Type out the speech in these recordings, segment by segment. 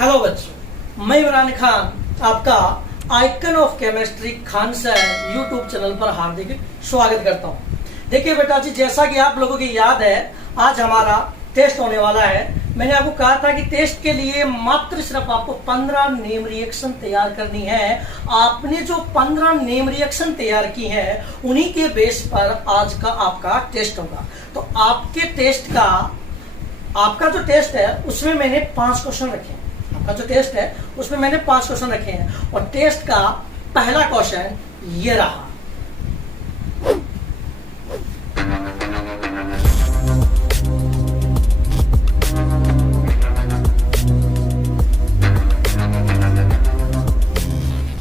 Hello बच्चों, मैं इमरान खान आपका icon of chemistry Khan sir YouTube channel पर हार्दिक स्वागत करता हूं। देखिए बेटा जी, जैसा कि आप लोगों की याद है, आज हमारा टेस्ट होने वाला है। मैंने आपको कहा था कि टेस्ट के लिए मात्र सिर्फ आपको 15 नेम रिएक्शन तैयार करनी है। आपने जो 15 नेम रिएक्शन तैयार की है, उन्हीं के बेस पर आज का आपका टेस्ट होगा। तो आपका जो टेस्ट है उसमें मैंने 5 क्वेश्चन रखे हैं। आपका जो टेस्ट है उसमें मैंने 5 क्वेश्चन रखे हैं और टेस्ट का पहला क्वेश्चन ये रहा।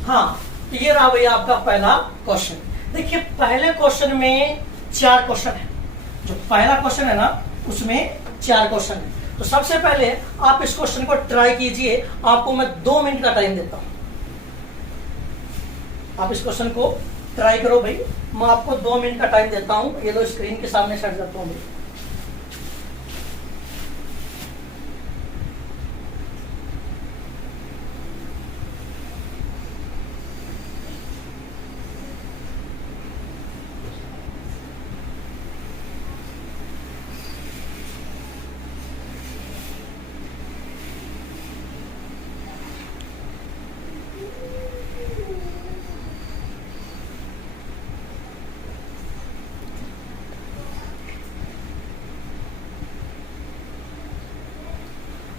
हाँ, तो ये रहा भैया आपका पहला क्वेश्चन। देखिए, पहले क्वेश्चन में 4 क्वेश्चन है। जो पहला क्वेश्चन है ना, उसमें 4 क्वेश्चन है। तो सबसे पहले आप इस क्वेश्चन को ट्राई कीजिए। आपको मैं 2 मिनट का टाइम देता हूं। आप इस क्वेश्चन को ट्राई करो भाई। मैं आपको 2 मिनट का टाइम देता हूं। ये लो, स्क्रीन के सामने सेट करता हूं भाई।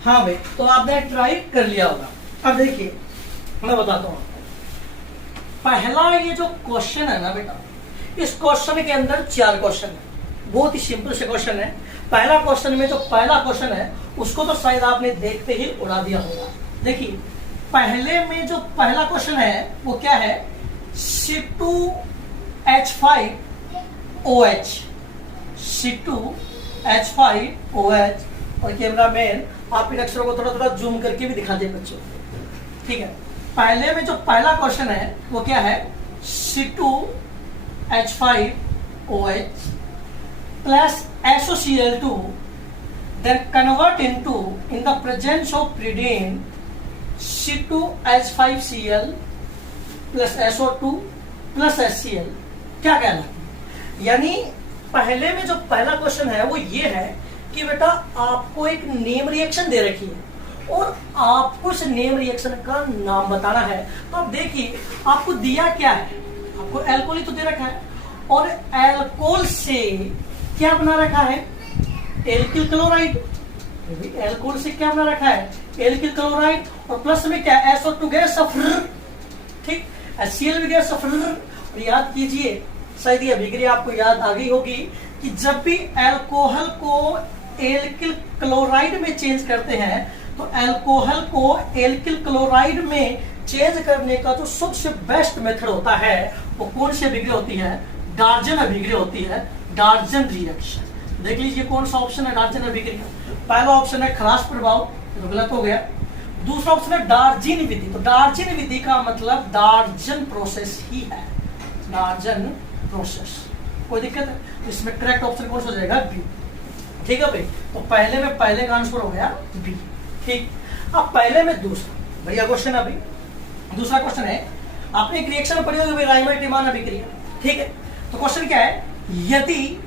हाँ भाई, तो आपने ट्राई कर लिया होगा। अब देखिए, मैं बताता हूँ आपको। पहला ये जो क्वेश्चन है ना बेटा, इस क्वेश्चन के अंदर 4 क्वेश्चन है। बहुत ही सिंपल से क्वेश्चन है। पहला क्वेश्चन में जो पहला क्वेश्चन है उसको तो शायद आपने देखते ही उड़ा दिया होगा। देखिए, पहले में जो पहला क्वेश्चन है वो क्या है? C2H5OH। C2H5OH। और कैमरा मैन आप इन अक्षरों को थोड़ा थोड़ा जूम करके भी दिखा दे बच्चों, ठीक है। पहले में जो पहला क्वेश्चन है वो क्या है? C2H5OH plus SOCl2 then convert into in the presence of pyridine C2H5Cl plus SO2 plus HCl। क्या कहना है? यानी पहले में जो पहला क्वेश्चन है वो ये है कि बेटा आपको एक नेम रिएक्शन दे रखी है और आपको इस नेम रिएक्शन का नाम बताना है। तो अब देखिए, आपको दिया क्या है? आपको एल्कोहल ही तो दे रखा है और एल्कोहल से क्या बना रखा है? Alkyl chloride. एल्कोहल से क्या बना रखा है? Alkyl chloride. और प्लस में क्या? SO2 गैस सल्फर, ठीक। HCl भी गैस सल्फर। और याद कीजिए, शायद ये अभिक्रिया आपको याद आ गई होगी कि जब भी एल्कोहल को एल्किल क्लोराइड में चेंज करते हैं तो एल्कोहल को एल्किल क्लोराइड में चेंज करने का जो सबसे बेस्ट मेथड होता है वो कौन सी अभिक्रिया होती है? डार्जन अभिक्रिया होती है। डार्जन रिएक्शन। देख लीजिए कौन सा ऑप्शन है डार्जन अभिक्रिया। पहला ऑप्शन है खराश प्रभाव, तो गलत हो गया। दूसरा ऑप्शन है डार्जिन विधि। तो डार्जिन विधि का मतलब डार्जन प्रोसेस ही है। डार्जन प्रोसेस, कोई दिक्कत है? इसमें करेक्ट ऑप्शन कौन सा हो जाएगा? बी। ठीक है भाई, तो पहले में पहले का आंसर हो गया बी, ठीक। अब पहले में दूसरा बढ़िया क्वेश्चन है भाई। दूसरा क्वेश्चन है, आपने एक रिएक्शन पढ़ी होगी राइमर-टिमान अभिक्रिया, ठीक है। तो क्वेश्चन क्या है? यदि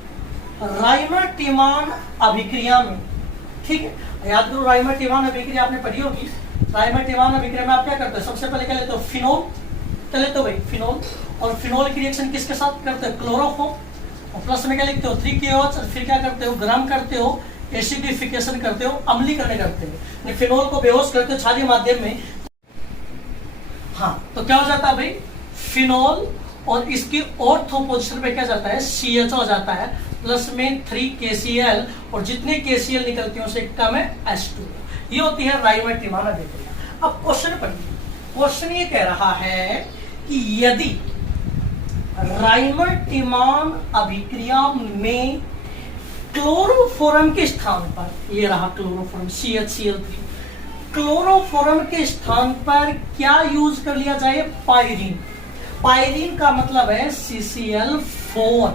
राइमर-टिमान अभिक्रिया में, ठीक है, याद करो राइमर-टिमान अभिक्रिया आपने पढ़ी होगी। राइमर-टिमान अभिक्रिया में आप क्या करते हो? सबसे पहले क्या लेते हो? फिनोल। क्या लेते हो भाई? फिनोल। और फिनोल की रिएक्शन किसके साथ करते हो? क्लोरोफॉर्म। और प्लस में क्या लिखते हो? 3KOH। और फिर क्या करते हो? गर्म करते हो, एसिडिफिकेशन करते हो, अम्लीकरण करते हो, फिनोल को बेहोश करते हो क्षारीय माध्यम में। हाँ, तो क्या हो जाता है भाई? फिनोल। और इसकी ऑर्थो पोजीशन पे क्या जाता है? CH हो जाता है। प्लस में 3KCl और जितने KCl निकलती है उससे कम है H2। ये होती है राइमर-टिमान अभिक्रिया। अब क्वेश्चन पढ़िए। क्वेश्चन ये कह रहा है कि यदि राइमर-टिमान अभिक्रिया में क्लोरोफॉर्म के स्थान पर, ये रहा क्लोरोफॉर्म CHCl3, क्लोरोफॉर्म के स्थान पर क्या यूज कर लिया जाए? पायरीन। पायरीन का मतलब है CCl4।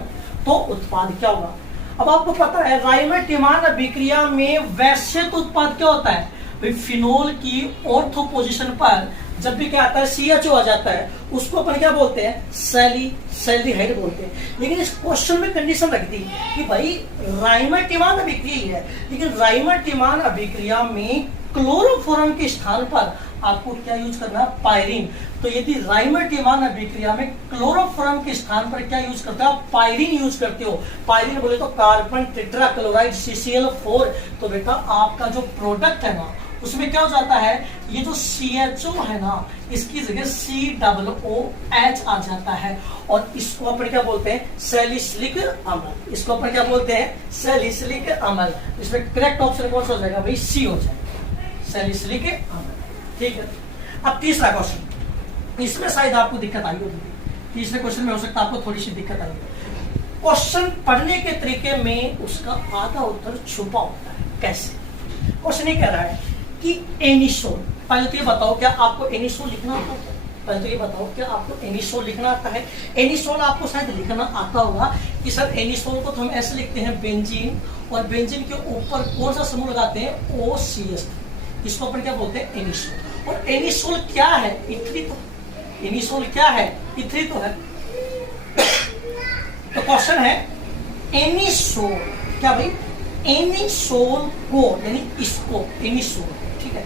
तो उत्पाद क्या होगा? अब आपको पता है राइमर-टिमान अभिक्रिया में वैश्यत उत्पाद क्या होता है? भाई फिनोल की ऑर्थो पोजीशन पर जब भी क्या आता है CHO आ जाता है, उसको अपन क्या बोलते हैं, सैल्डिहाइड बोलते हैं। लेकिन इस क्वेश्चन में कंडीशन रख दी कि भाई राइमर-टिमान अभिक्रिया ही है, लेकिन राइमर-टिमान अभिक्रिया में क्लोरोफॉर्म के स्थान पर आपको क्या यूज करना है, पायरीन। तो यदि राइमर-टिमान अभिक्रिया में क्लोरोफॉर्म के स्थान पर क्या यूज करते हो, पायरीन यूज करते हो। पायरीन बोले तो कार्बन टेट्राक्लोराइड CCl4। तो बेटा आपका जो प्रोडक्ट है ना, उसमें क्या हो जाता है, ये जो CHO है ना, इसकी जगह COOH आ जाता है, और इसको अपन क्या बोलते हैं, सैलिसिलिक अम्ल। इसको अपन क्या बोलते हैं, सैलिसिलिक अम्ल। इसमें करेक्ट ऑप्शन कौन सा हो जाएगा भाई, C हो जाएगा, सैलिसिलिक अम्ल। ठीक है। अब तीसरा क्वेश्चन, इसमें शायद आपको दिक्कत आई होगी, तीसरे क्वेश्चन में हो सकता है आपको थोड़ी सी दिक्कत आई। क्वेश्चन पढ़ने के तरीके में उसका आधा उत्तर छुपा होता है। कैसे? क्वेश्चन ये कह रहा है कि एनिसोल, पहले तो ये बताओ क्या आपको एनिसोल लिखना आता है? पहले तो ये बताओ क्या आपको एनिसोल लिखना आता है? एनिसोल आपको शायद लिखना आता होगा कि सर एनिसोल को तो हम ऐसे लिखते हैं बेंजीन, और बेंजीन के ऊपर कौन सा समूह लगाते हैं, OCH। इसको अपन क्या बोलते हैं, एनिसोल। और एनिसोल क्या है, इथ्रित। एनिसोल क्या है, इथ्रित है। तो क्वेश्चन है एनिसोल क्या भाई, एनिसोल को यानी इसको एनिसोल, ठीक है,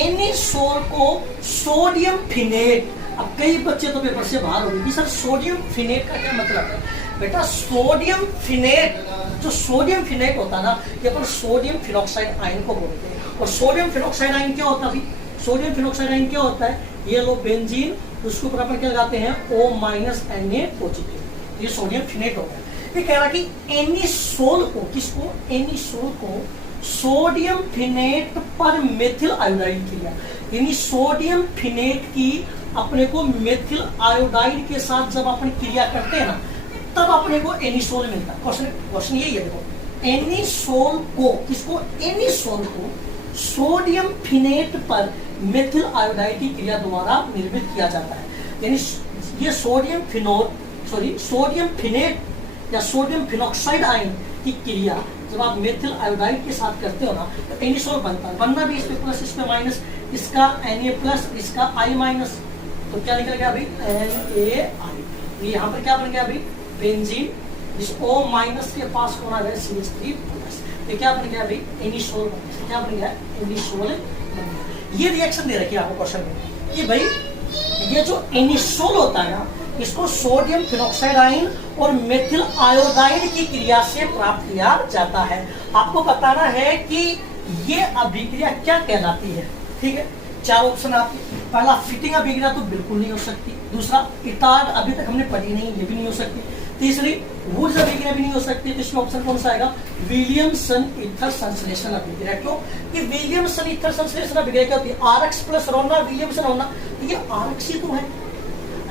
एनिसोल को सोडियम फिनेट। अब कई बच्चे तो पेपर से बाहर हो गए कि सर सोडियम फिनेट का क्या मतलब है। बेटा सोडियम फिनेट, जो सोडियम फिनेट होता है ना, ये अपन सोडियम फिनॉक्साइड आयन को बोलते हैं। और सोडियम फिनॉक्साइड आयन क्या होता है भाई, सोडियम फिनॉक्साइड आयन क्या होता है, ये लो बेंजीन, उसके ऊपर अपन क्या लगाते हैं, O-Na-, ये सोडियम फिनेट हो गया। ये कह रहा कि एनिसोल को, किसको, एनिसोल को सोडियम फिनेट पर मेथिल आयोडाइड क्रिया, यानी सोडियम फिनेट की अपने को मेथिल आयोडाइड के साथ जब अपन क्रिया करते हैं ना, तब अपने को एनिसोल मिलता है। क्वेश्चन यही है, देखो एनिसोल को, किसको, एनिसोल को सोडियम फिनेट पर मेथिल आयोडाइड की क्रिया द्वारा निर्मित किया जाता है। यानी ये सोडियम फिनेट या सोडियम फिनॉक्साइड आयन की क्रिया जब आप मेथिल आयोडाइड के साथ करते हो ना, तो एनिसोल बनता है। बनना भी इस पे प्लस, इस पे माइनस, इसका Na+, इसका I-। तो क्या निकल गया भाई, NaI। यहाँ पर क्या बन गया भाई, बेंजीन, इस O- के पास कौन आ गया, CH3+। तो क्या बन गया भाई, एनिसोल बन गया। क्या बन गया, एनिसोल बन गया। ये रिएक्शन दे रखी है आपको क्वेश्चन में कि भाई ये जो एनिसोल होता है ना, इसको सोडियम फिनॉक्साइड आयन और मेथिल आयोडाइड की क्रिया से प्राप्त किया जाता है। आपको बताना है कि ये अभिक्रिया क्या कहलाती है। ठीक है, चार ऑप्शन आपके, पहला फिटिंग अभिक्रिया तो बिल्कुल नहीं हो सकती, दूसरा इटार्ड अभी तक हमने पढ़ी नहीं, ये भी नहीं हो सकती, तीसरी वुड्स अभिक्रिया भी नहीं हो सकती। तो इसमें ऑप्शन कौन सा आएगा, विलियमसन ईथर संश्लेषण अभिक्रिया। क्यों कि विलियमसन ईथर संश्लेषण अभिक्रिया क्या होती है, RX प्लस रोना विलियमसन रोना, ये RX ही तो है,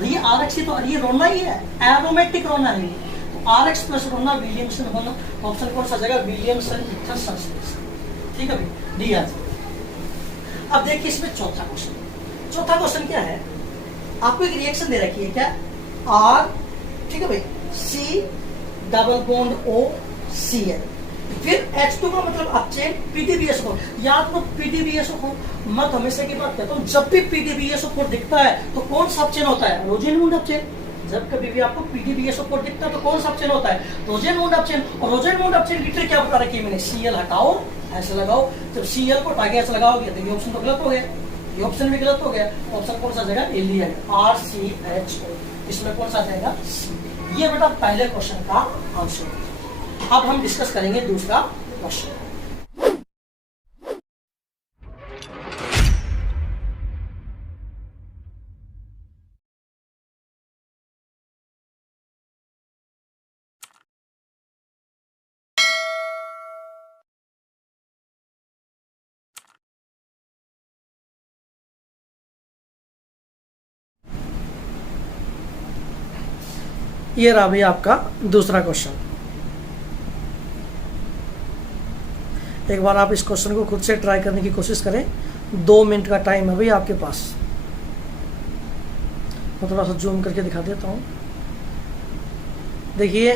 ये RX ही तो, ये रोना ही है, एरोमेटिक रोना है। तो RX प्लस रोना विलियमसन होना, ऑप्शन कौन सा आ जाएगा, विलियमसन ईथर संश्लेषण। ठीक है भाई, डी आ जाएगा। अब देखिए इसमें चौथा क्वेश्चन, चौथा क्वेश्चन क्या है, आपको एक रिएक्शन दे रखी है क्या, R, ठीक है भाई, C double bond O Cl, फिर H2 का मतलब अपचेन PDBSO। याद तो PDBSO मत हमेशा की बात कहता हूँ, जब भी PDBSO दिखता है तो कौन सा अपचेन होता है, रोजेनमुंड अपचेन। जब कभी भी आपको PDBSO दिखता है तो कौन सा अपचेन होता है, रोजेनमुंड अपचेन। और रोजेनमुंड अपचेन की ट्रिक क्या बता रखी है मैंने, Cl हटाओ ऐसे लगाओ, जब Cl को हटा के ऐसे लगाओगे तो ये ऑप्शन तो गलत हो गया, ये ऑप्शन भी गलत हो गया। ऑप्शन कौन सा जाएगा, एल्डिहाइड, RCHO। इसमें कौन सा जाएगा, C। ये बेटा पहले क्वेश्चन का आंसर। अब हम डिस्कस करेंगे दूसरा क्वेश्चन। ये रहा भाई आपका दूसरा क्वेश्चन। एक बार आप इस क्वेश्चन को खुद से ट्राई करने की कोशिश करें, 2 मिनट का टाइम है भाई आपके पास। मैं थोड़ा सा जूम करके दिखा देता हूँ। देखिए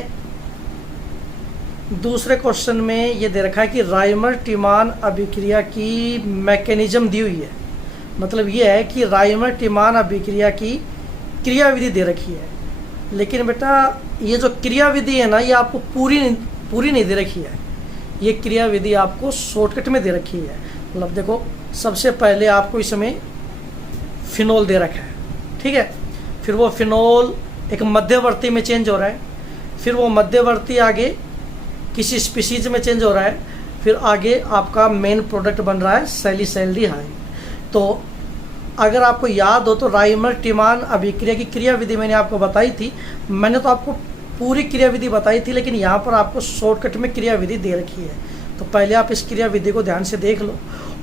दूसरे क्वेश्चन में ये दे रखा है कि राइमर टिमान अभिक्रिया की मैकेनिज्म दी हुई है। मतलब ये है कि राइमर टिमान अभिक्रिया की क्रियाविधि दे रखी है, लेकिन बेटा ये जो क्रियाविधि है ना, ये आपको पूरी नहीं दे रखी है। ये क्रियाविधि आपको शॉर्टकट में दे रखी है। मतलब देखो, सबसे पहले आपको इसमें फिनोल दे रखा है, ठीक है। फिर वो फिनोल एक मध्यवर्ती में चेंज हो रहा है, फिर वो मध्यवर्ती आगे किसी स्पीशीज में चेंज हो रहा है, फिर आगे आपका मेन प्रोडक्ट बन रहा है सैलिसैल्डिहाइड। तो अगर आपको याद हो तो राइमर टिमान अभिक्रिया की क्रियाविधि मैंने आपको बताई थी। मैंने तो आपको पूरी क्रियाविधि बताई थी, लेकिन यहाँ पर आपको शॉर्टकट में क्रियाविधि दे रखी है। तो पहले आप इस क्रियाविधि को ध्यान से देख लो,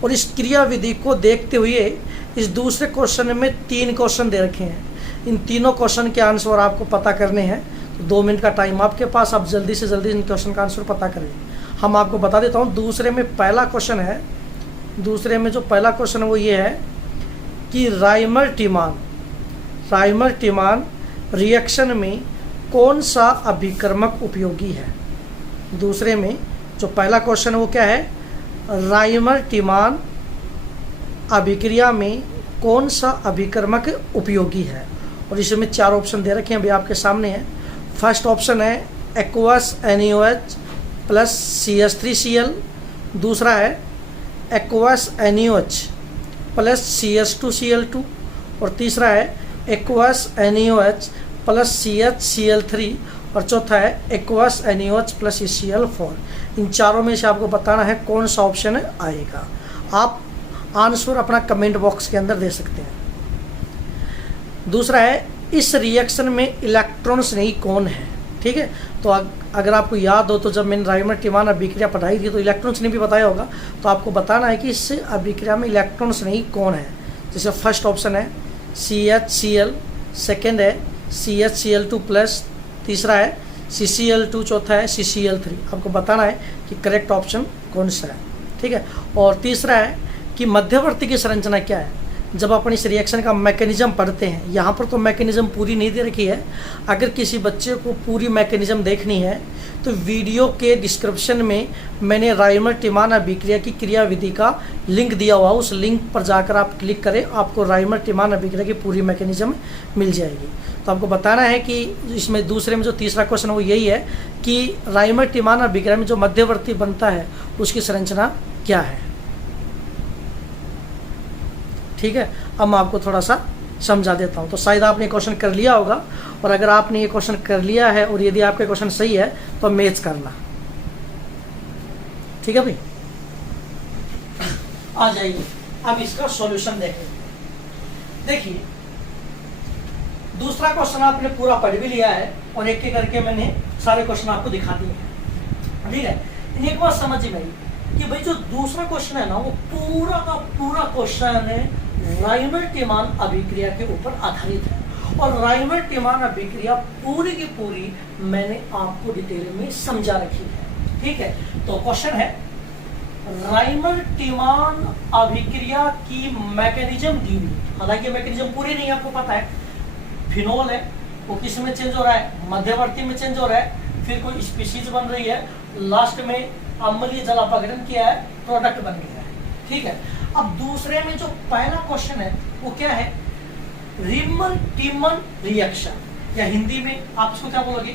और इस क्रियाविधि को देखते हुए इस दूसरे क्वेश्चन में 3 क्वेश्चन दे रखे हैं। इन तीनों क्वेश्चन के आंसर आपको पता करने हैं। तो 2 मिनट का टाइम आपके पास, आप जल्दी से जल्दी इन क्वेश्चन का आंसर पता करें। हम आपको बता देता हूँ, दूसरे में पहला क्वेश्चन है, दूसरे में जो पहला क्वेश्चन है वो ये है कि राइमर टिमान रिएक्शन में कौन सा अभिकर्मक उपयोगी है। दूसरे में जो पहला क्वेश्चन है वो क्या है, राइमर टिमान अभिक्रिया में कौन सा अभिकर्मक उपयोगी है। और इसमें 4 ऑप्शन दे रखे हैं, अभी आपके सामने है। फर्स्ट ऑप्शन है एक्वस NaOH प्लस CH3Cl, दूसरा है एक्वस NaOH प्लस CH2Cl2, और तीसरा है एक्वस NaOH प्लस CHCl3, और चौथा है एक्वस NaOH प्लस Cl4। इन चारों में से आपको बताना है कौन सा ऑप्शन आएगा। आप आंसर अपना कमेंट बॉक्स के अंदर दे सकते हैं। दूसरा है, इस रिएक्शन में इलेक्ट्रॉन्स नहीं कौन है, ठीक है। तो अगर आपको याद हो तो जब मैंने राइमर टिमान अभिक्रिया पढ़ाई थी तो इलेक्ट्रॉन्स ने भी बताया होगा। तो आपको बताना है कि इस अभिक्रिया में इलेक्ट्रॉन्स नहीं कौन है। जैसे फर्स्ट ऑप्शन है CHCl, सेकेंड है CHCl2 प्लस, तीसरा है CCl2, चौथा है CCl3। आपको बताना है कि करेक्ट ऑप्शन कौन सा है, ठीक है। और तीसरा है कि मध्यवर्ती की संरचना क्या है। जब अपन इस रिएक्शन का मैकेनिज्म पढ़ते हैं, यहाँ पर तो मैकेनिज्म पूरी नहीं दे रखी है। अगर किसी बच्चे को पूरी मैकेनिज्म देखनी है तो वीडियो के डिस्क्रिप्शन में मैंने राइमर टिमान अभिक्रिया की क्रियाविधि का लिंक दिया हुआ, उस लिंक पर जाकर आप क्लिक करें, आपको राइमर टिमान अभिक्रिया की पूरी मैकेनिज्म मिल जाएगी। तो आपको बताना है कि इसमें दूसरे में जो तीसरा क्वेश्चन वो यही है कि राइमर टिमान अभिक्रिया में जो मध्यवर्ती बनता है उसकी संरचना क्या है, ठीक है। अब मैं आपको थोड़ा सा समझा देता हूँ। तो शायद आपने क्वेश्चन कर लिया होगा, और अगर आपने ये क्वेश्चन कर लिया है और यदि आपका क्वेश्चन सही है तो मैच करना, ठीक है भाई। आ जाइए अब इसका सॉल्यूशन देखें। देखिए, दूसरा क्वेश्चन आपने पूरा पढ़ भी लिया है और एक एक करके मैंने सारे क्वेश्चन आपको दिखा दिए हैं, ठीक है। एक बात समझ में आई कि भाई जो दूसरा क्वेश्चन है ना, वो पूरा का पूरा क्वेश्चन है राइमर टिमान अभिक्रिया के ऊपर आधारित है। और राइमर टिमान अभिक्रिया पूरी की पूरी मैंने आपको डिटेल में समझा रखी है, ठीक है। तो क्वेश्चन है, राइमर टिमान अभिक्रिया की मैकेनिज्म दी हुई। हालांकि मैकेनिज्म पूरी नहीं आपको पता है। फिनोल है, वो किस में चेंज हो रहा है, मध्यवर्ती में चेंज हो रहा है, फिर कोई स्पीशीज बन रही है, लास्ट में अम्लीय जल अपघटन किया है, प्रोडक्ट बन गया है, ठीक है। अब दूसरे में जो पहला क्वेश्चन है वो क्या है, रिमर टिमन रिएक्शन, या हिंदी में आप इसको क्या बोलोगे,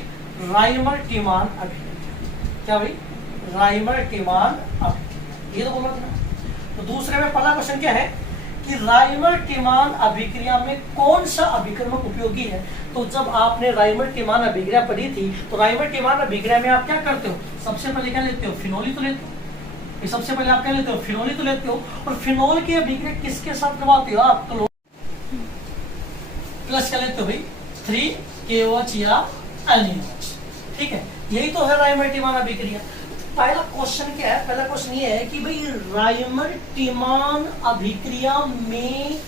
राइमर टिमान अभिक्रिया। क्या भाई, राइमर टिमान अभिक्रिया, ये तो बोलोगे ना। तो दूसरे में पहला क्वेश्चन क्या है कि राइमर टिमान अभिक्रिया में कौन सा अभिकर्मक उपयोगी है। तो जब आपने राइमर टिमान अभिक्रिया पढ़ी थी तो राइमर टिमान अभिक्रिया में आप क्या करते हो, सबसे पहले क्या लेते हो, फिनोल ही तो लेते हो। सबसे पहले आप क्या लेते हो, फिनोल ही तो लेते हो। और फिनोल की अभिक्रिया किसके साथ करवाते हो आप, तो प्लस क्या लेते हो भाई, 3KOH या NaOH, ठीक है। यही तो है राइमर टिमान अभिक्रिया। पहला क्वेश्चन क्या है, पहला क्वेश्चन ये है कि भाई राइमर टिमान अभिक्रिया में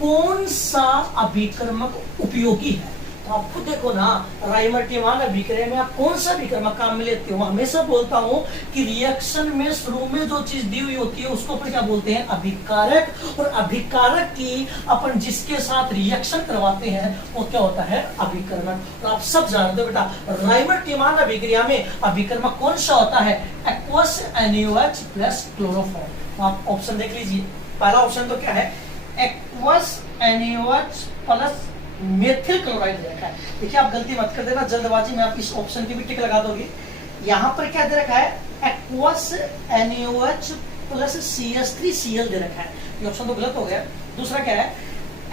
कौन सा अभिकर्मक उपयोगी है। तो आप खुद देखो ना, राइमर टिमान अभिक्रिया में आप कौन सा अभिकर्मक काम में लेते हो? हमेशा बोलता हूं कि रिएक्शन में शुरू में जो चीज दी हुई होती है उसको अपन क्या बोलते हैं? अभिकारक। और अभिकारक की अपन जिसके साथ रिएक्शन करवाते हैं वो क्या होता है? अभिकर्मक। तो आप सब जानते हो बेटा, राइमर टिमान अभिक्रिया में अभिकर्मक कौन सा होता है? Aqueous NaOH plus chloroform. तो आप ऑप्शन देख लीजिए, पहला ऑप्शन तो क्या है? Aqueous NaOH plus methyl chloride दे रखा है। देखिए आप गलती मत कर देना, जल्दबाजी में आप इस ऑप्शन की भी टिक लगा दोगे। यहां पर क्या दे रखा है? एक्वस NaOH प्लस CH3Cl दे रखा है। ये ऑप्शन तो गलत हो गया। दूसरा क्या है?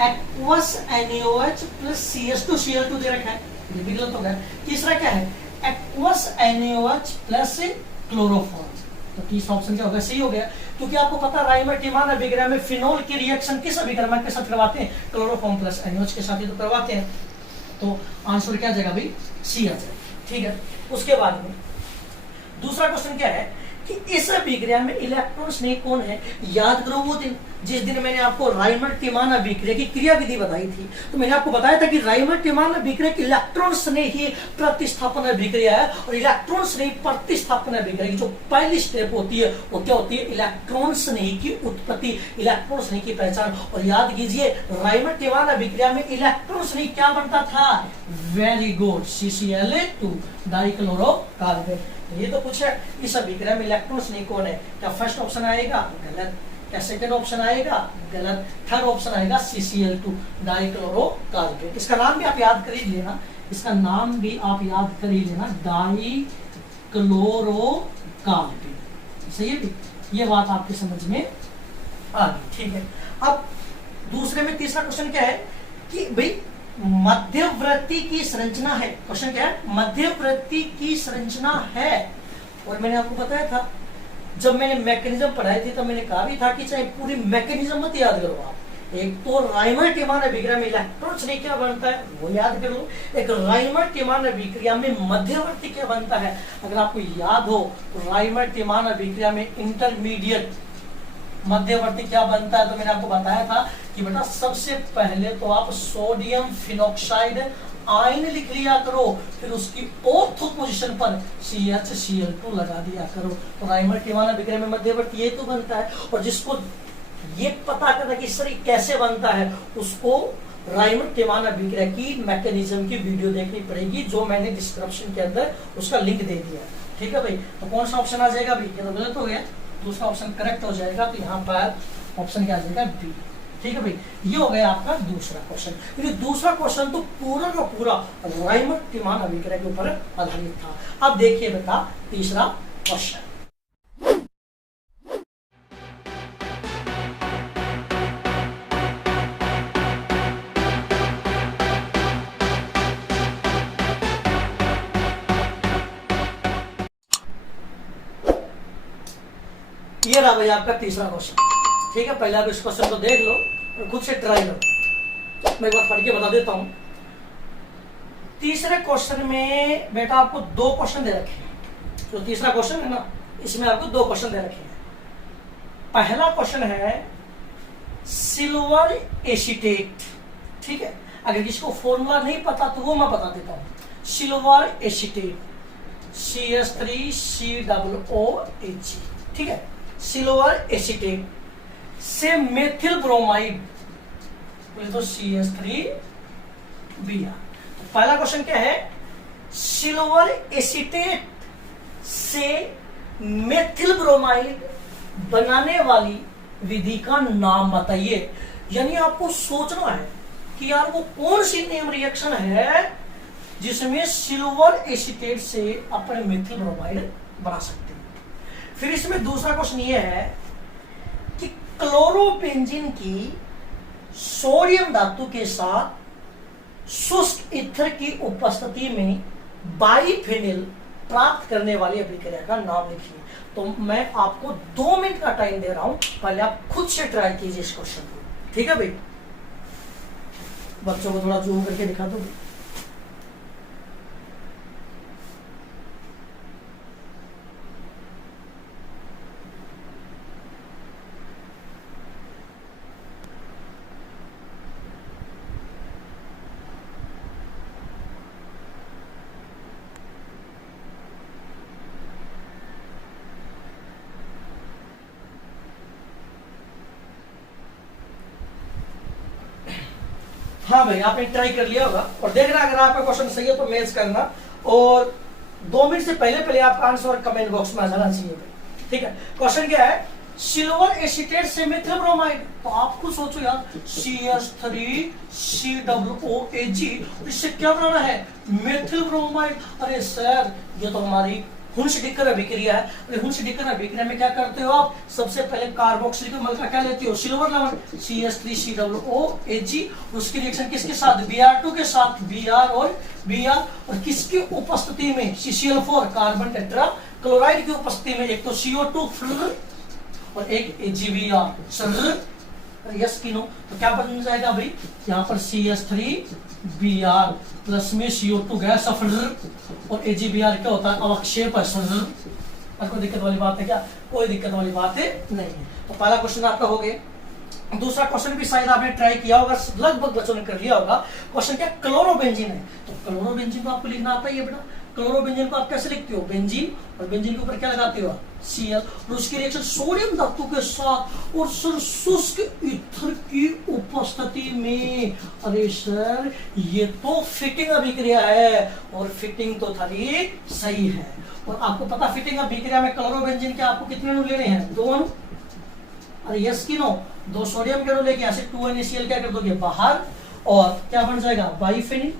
एक्वस NaOH प्लस CH2Cl2 दे रखा है, ये भी गलत हो गया। तीसरा क्या है? Aqueous NaOH plus chloroform. तो तीसरा ऑप्शन क्या होगा? सही हो गया, क्योंकि आपको पता राइमर टिमान अभिक्रिया में फिनोल की रिएक्शन किस अभिकर्मक के साथ करवाते हैं? क्लोरोफॉर्म प्लस NaOH के साथ ही तो करवाते हैं। तो आंसर क्या आ जाएगा भाई? सी आ जाएगा। ठीक है, उसके बाद में दूसरा क्वेश्चन क्या है कि इस अभिक्रिया में इलेक्ट्रॉन स्नेह कौन है? याद करो वो दिन जिस दिन मैंने आपको राइमर टिमान अभिक्रिया की क्रिया विधि बताई थी, तो मैंने आपको बताया था कि राइमर टिमान अभिक्रिया की इलेक्ट्रॉन स्नेह ही प्रतिस्थापन अभिक्रिया है। और इलेक्ट्रॉन स्नेह प्रतिस्थापन अभिक्रिया की जो पहली स्टेप होती है वो क्या होती है? इलेक्ट्रॉन स्नेह की उत्पत्ति, इलेक्ट्रॉन स्नेह की पहचान। और याद कीजिए, राइमर टिमान अभिक्रिया में इलेक्ट्रॉन स्नेह क्या बनता था? Very good, CCl2 डाइक्लोरोकार्बन। ये तो पूछा इस अभिक्रिया में इलेक्ट्रॉन स्नेह कौन है? क्या फर्स्ट ऑप्शन आएगा? गलत। क्या सेकंड ऑप्शन आएगा? गलत। थर्ड ऑप्शन आएगा CCl2 डाइक्लोरोकार्बन। इसका नाम भी आप याद कर ही लेना, इसका नाम भी आप याद कर ही लेना, डाइक्लोरोकार्बन। सही है, ये बात आपके समझ में आ गई। ठीक है, अब दूसरे में तीसरा क्वेश्चन क्या है कि भाई मध्यवर्ती की संरचना है। क्वेश्चन क्या है? मध्यवर्ती की संरचना है। और मैंने आपको बताया था, जब मैंने मैकेनिज्म पढ़ाई थी तब मैंने कहा भी था कि चाहे पूरी मैकेनिज्म मत याद करो आप, एक तो राइमर टिमान अभिक्रिया में इलेक्ट्रॉन स्नेह क्या बनता है वो याद कर लो, एक राइमर टिमान अभिक्रिया में मध्यवर्ती क्या बनता है। अगर आपको याद हो तो राइमर टिमान अभिक्रिया में इंटरमीडिएट मध्यवर्ती क्या बनता है, तो मैंने आपको बताया था कि बेटा सबसे पहले तो आप सोडियम फिनॉक्साइड आयन लिख लिया करो, फिर उसकी ऑर्थो पोजीशन पर CHCl2 लगा दिया करो। तो राइमर टिमान अभिक्रिया में मध्यवर्ती ये तो बनता है। और जिसको ये पता करना कि सर कैसे बनता है, उसको राइमर टिमान अभिक्रिया की मैकेनिज्म की वीडियो देखनी पड़ेगी, जो मैंने डिस्क्रिप्शन के अंदर उसका लिंक दे दिया। ठीक है भाई, तो कौन सा ऑप्शन आ जाएगा भाई? ये तो गलत हो गया, दूसरा ऑप्शन करेक्ट हो जाएगा। तो यहाँ पर ऑप्शन क्या आ जाएगा? बी। ठीक है भाई, ये हो गया आपका दूसरा क्वेश्चन। क्योंकि दूसरा क्वेश्चन तो पूरा का पूरा राइमर टिमान अभिक्रिया के ऊपर आधारित था। अब देखिए बेटा तीसरा क्वेश्चन। ये रहा भाई आपका तीसरा क्वेश्चन। ठीक है, पहले आप इस क्वेश्चन को देख लो और खुद से ट्राई करो। मैं एक बार पढ़ के बता देता हूं। तीसरे क्वेश्चन में बेटा आपको दो क्वेश्चन दे रखे हैं। जो तीसरा क्वेश्चन है ना, इसमें आपको दो क्वेश्चन दे रखे हैं। पहला क्वेश्चन है सिल्वर एसीटेट। ठीक है, अगर किसको फॉर्मूला नहीं पता तो वो मैं बता देता हूं। Silver acetate CH3COOH। ठीक है, सिल्वर एसीटेट से मेथिल ब्रोमाइड तो CH3Br। पहला क्वेश्चन क्या है? सिल्वर एसीटेट से मेथिल ब्रोमाइड बनाने वाली विधि का नाम बताइए। यानी आपको सोचना है कि यार वो कौन सी नेम रिएक्शन है जिसमें सिल्वर एसीटेट से अपने मेथिल ब्रोमाइड बना सकते हैं। फिर इसमें दूसरा क्वेश्चन ये है कि क्लोरोबेंजीन की सोडियम धातु के साथ शुष्क ईथर की उपस्थिति में बाइफेनिल प्राप्त करने वाली अभिक्रिया का नाम लिखिए। तो मैं आपको 2 मिनट का टाइम दे रहा हूं, पहले आप खुद से ट्राई कीजिए इस क्वेश्चन को। ठीक है भाई, बच्चों को थोड़ा जूम करके दिखा दो। हाँ भाई, आपने ट्राई कर लिया होगा और देखना अगर आपका क्वेश्चन सही है तो मेल्स करना, और 2 मिनट से पहले आपका आंसर कमेंट बॉक्स में आ जाना चाहिए भाई, ठीक है। क्वेश्चन क्या है, सिल्वर एसीटेट से मेथिल ब्रोमाइड, तो आपको सोचो यार CH3COOAG, इससे क्या बनाना है, मेथिल ब्रोमाइड। अरे सर ये तो हमारी हुंस-डिकर अभिक्रिया है। अरे हुंस-डिकर अभिक्रिया में क्या करते हो आप, सबसे पहले कार्बोक्सिलिक अम्ल का क्या लेते हो, सिल्वर लवण CH3COOAG, उसकी रिएक्शन किसके साथ, Br2 के साथ, Br और Br, और किसकी उपस्थिति में, CCl4 कार्बन टेट्रा क्लोराइड की उपस्थिति में, एक तो CO2 और एक AgBr यस की नो, तो क्या बन जाएगा भाई, यहाँ पर CH3Br प्लस में CO2 गैस और AgBr क्या होता है, अवक्षेप है। कोई दिक्कत वाली बात है क्या, कोई दिक्कत वाली बात है नहीं है। तो पहला क्वेश्चन आपका हो गया। दूसरा क्वेश्चन भी शायद आपने ट्राई किया होगा, लगभग बच्चों ने कर लिया होगा। क्वेश्चन क्या, क्लोरोबेंजीन है, तो क्लोरोबेंजीन को आपको लिखना आता है बेटा। क्लोरोबेंजीन को आप कैसे लिखते हो, बेंजीन, और बेंजीन के ऊपर क्या लगाते हो, Cl, और उसकी रिएक्शन सोडियम धातु के साथ और सर शुष्क ईथर की उपस्थिति में। अरे सर ये तो फिटिंग अभिक्रिया है, और फिटिंग तो थोड़ी सही है। और आपको पता फिटिंग अभिक्रिया में क्लोरोबेंजीन के आपको कितने अणु लेने हैं, 2 अणु। अरे यस की नो, 2 सोडियम के अणु लेके ऐसे 2 NaCl क्या कर दोगे बाहर, और क्या बन जाएगा, बाइफेनिल,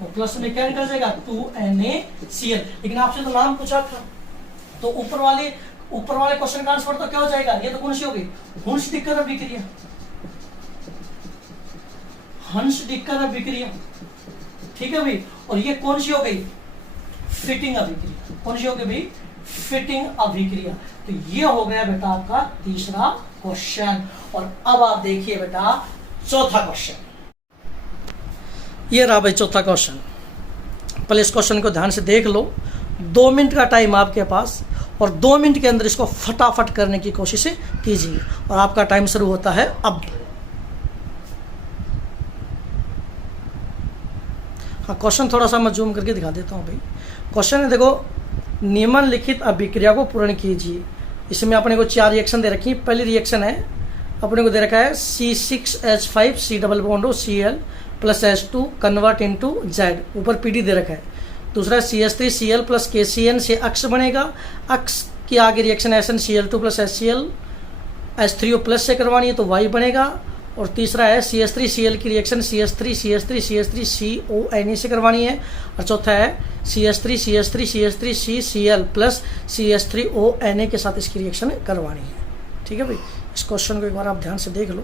और प्लस में क्या निकल जाएगा, 2NaCl। लेकिन आपसे तो नाम पूछा था, तो ऊपर वाले क्वेश्चन का आंसर तो क्या हो जाएगा, ये तो कौन सी हो गई, हुंस-डिकर अभिक्रिया, हंस-डिकर अभिक्रिया, ठीक है भाई। और ये कौन सी हो गई, फिटिंग अभिक्रिया, कौन सी हो गई भाई, फिटिंग अभिक्रिया। तो ये हो गया बेटा आपका तीसरा क्वेश्चन। और अब आप देखिए बेटा चौथा क्वेश्चन, ये रहा भाई चौथा क्वेश्चन। पहले इस क्वेश्चन को ध्यान से देख लो, 2 मिनट का टाइम आपके पास, और 2 मिनट के अंदर इसको फटाफट करने की कोशिश कीजिए, और आपका टाइम शुरू होता है अब। हाँ, क्वेश्चन थोड़ा सा मैं जूम करके दिखा देता हूँ भाई। क्वेश्चन है देखो, निम्नलिखित अभिक्रिया को पूर्ण कीजिए। इसमें अपने को 4 रिएक्शन दे रखी है। पहली रिएक्शन है, अपने को दे रखा है C6H5C+Cl plus H2 convert into Z, ऊपर PD दे रखा है। दूसरा CH3Cl प्लस KCN से अक्ष बनेगा, अक्ष की आगे reaction SnCl2 plus HCl H3O plus से करवानी है तो Y बनेगा। और तीसरा है CH3Cl की रिएक्शन CH3CH3CH3CONA से करवानी है। और चौथा है CH3CH3CH3CCl प्लस CH3ONA के साथ इसकी रिएक्शन करवानी है। ठीक है भाई, इस क्वेश्चन को एक बार आप ध्यान से देख लो।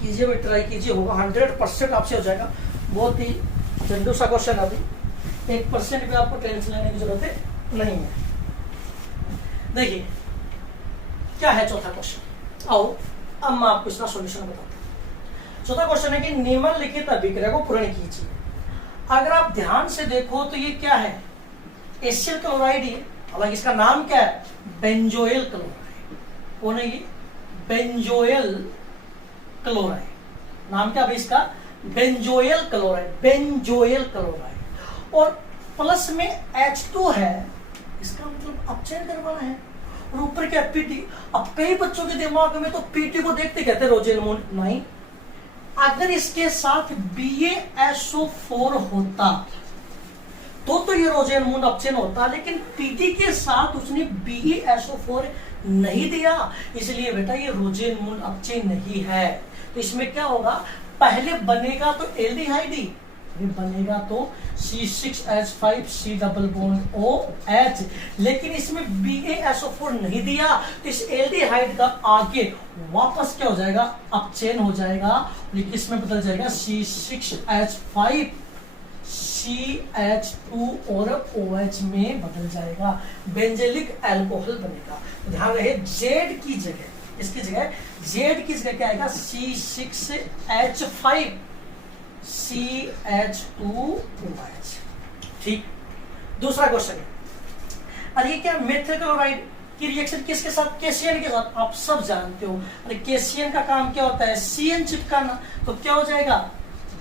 कीजिए भाई, ट्राई कीजिए, होगा 100% आपसे हो जाएगा। बहुत ही झंडू सा क्वेश्चन है अभी, 1% भी आपको टेंशन लेने की जरूरत नहीं है। देखिए क्या है चौथा क्वेश्चन, आओ अब मैं आपको इसका सॉल्यूशन बताता हूँ। चौथा क्वेश्चन है कि निम्नलिखित अभिक्रिया को पूर्ण कीजिए। अगर आप ध्यान से देखो तो ये क्या है, एसियल क्लोराइड है, हालांकि इसका नाम क्या है, बेंजोइल क्लोराइड। कौन है ये, बेंजोइल क्लोराइड, नाम क्या है इसका, बेंजोइल क्लोराइड, बेंजोइल क्लोराइड। और प्लस में H2 है, इसका मतलब अपचयन करवाना है। और ऊपर क्या PT। अब कई बच्चों के दिमाग में तो PT को देखते कहते रोजेनमून, नहीं, अगर इसके साथ BaSO4 होता तो ये रोजेनमून अपचयन होता, लेकिन PD के साथ उसने BaSO4 नहीं दिया, इसलिए बेटा ये रोजेनमून अपचयन नहीं है। तो इसमें क्या होगा, पहले बनेगा तो एल्डिहाइड, बनेगा तो C6H5C+OH, लेकिन इसमें BaSO4 नहीं दिया, तो इस एल्डिहाइड का आगे वापस क्या हो जाएगा, अपचयन हो जाएगा, और किसमें बदल जाएगा, C6H5 CH2 और OH में बदल जाएगा, बेंजेलिक अल्कोहल बनेगा। ध्यान रहे Z की जगह, इसकी जगह Z की जगह क्या आएगा, C6H5 CH2OH। ठीक, दूसरा क्वेश्चन है, अरे ये क्या, मेथिल क्लोराइड की रिएक्शन किसके साथ, KCN के साथ। आप सब जानते हो, अरे KCN का काम क्या होता है, CN चिपकाना, तो क्या हो जाएगा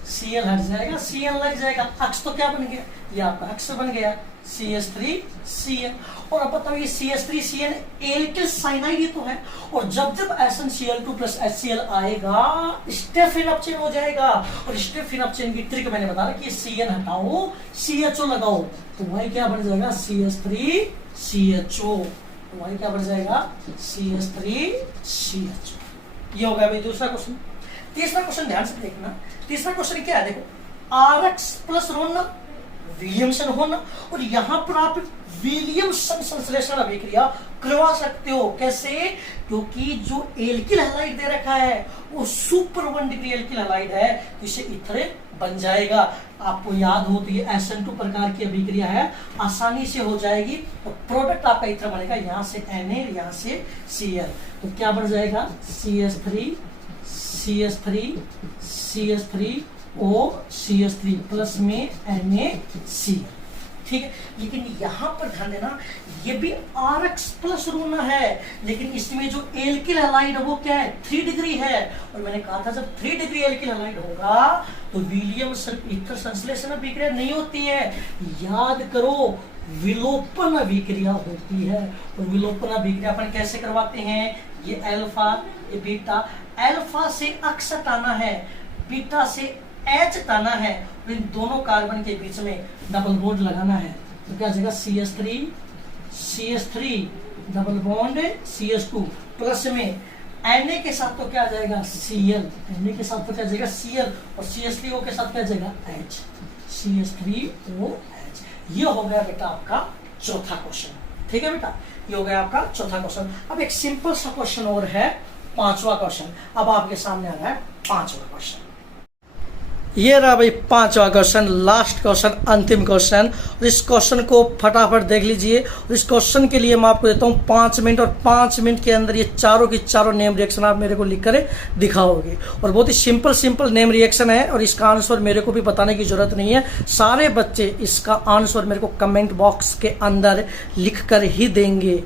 Cl हट जाएगा, Cl लग जाएगा, अक्ष तो क्या बन गया, ये आपका अक्ष बन गया CH3Cl। और अब बताओ ये CH3Cl एल्किल साइनाइड ही तो है, और जब जब SnCl2 प्लस HCl आएगा स्टेप फिनअप चेन हो जाएगा। और स्टेप फिनअप चेन की ट्रिक मैंने बता रहा कि Cn हटाओ CHO लगाओ, तो वही क्या बन जाएगा CH3CHO, तो वही क्या बन जाएगा CH3CHO। ये हो गया भाई दूसरा क्वेश्चन। तीसरा क्वेश्चन ध्यान से देखना, तीसरा क्वेश्चन क्या है, देखो RX प्लस रोना विलियमसन होना, और यहां पर आप विलियमसन संश्लेषण अभिक्रिया करवा सकते हो। कैसे? क्योंकि जो एल्किल हैलाइड दे रखा है वो सुपर 1 डिग्री एल्किल हैलाइड है, तो इसे इथेन बन जाएगा। आपको याद हो तो ये SN2 प्रकार की अभिक्रिया है, आसानी से हो जाएगी। तो प्रोडक्ट आपका इथेन बनेगा, यहां से Na, यहां से Cl, तो क्या बन जाएगा CH3 प्लस में NaCl। ठीक है, लेकिन यहां पर ध्यान देना ये भी RX प्लस रोना है, लेकिन इसमें जो एल्किल हैलाइड है वो क्या है 3 डिग्री है। और मैंने कहा था जब 3 डिग्री एल्किल हैलाइड होगा तो विलियमसन ईथर संश्लेषण अभिक्रिया नहीं होती है, याद करो विलोपन अभिक्रिया होती है। और विलोपन अभिक्रिया अपन कैसे करवाते हैं, ये अल्फा ये बीटा, अल्फा से अक्ष हटाना है, बीटा से H हटाना है, और इन दोनों कार्बन के बीच में डबल बॉन्ड लगाना है। तो क्या जाएगा CH3 double bond CH2 plus में Na के साथ तो क्या आ जाएगा Cl, Na के साथ तो क्या जाएगा Cl, और CH3O के साथ क्या जाएगा H, CH3OH। ये हो गया बेटा आपका चौथा क्वेश्चन। ठीक है बेटा, ये हो गया आपका चौथा क्वेश्चन। अब एक सिंपल सा क्वेश्चन और है, पांचवा क्वेश्चन। अब आपके सामने आ रहा है पांचवा क्वेश्चन। ये रहा भाई पांचवा क्वेश्चन, लास्ट क्वेश्चन, अंतिम क्वेश्चन। और इस क्वेश्चन को फटाफट देख लीजिए। और इस क्वेश्चन के लिए मैं आपको देता हूँ 5 मिनट, और 5 मिनट के अंदर ये चारों की चारों नेम रिएक्शन आप मेरे को लिख कर दिखाओगे। और बहुत ही सिंपल नेम रिएक्शन है, और इसका आंसर मेरे को भी बताने की जरूरत नहीं है, सारे बच्चे इसका आंसर मेरे को कमेंट बॉक्स के अंदर लिख कर ही देंगे।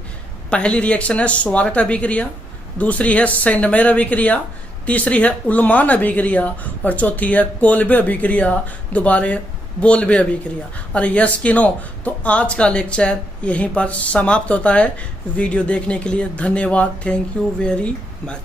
पहली रिएक्शन है स्वार्ट अभिक्रिया, दूसरी है सेंडमेयर अभिक्रिया, तीसरी है उल्मान अभिक्रिया, और चौथी है कोल्बे अभिक्रिया, दोबारा बोल्बे अभिक्रिया। अरे यस कि नो? तो आज का लेक्चर यहीं पर समाप्त होता है। वीडियो देखने के लिए धन्यवाद, थैंक यू वेरी मच।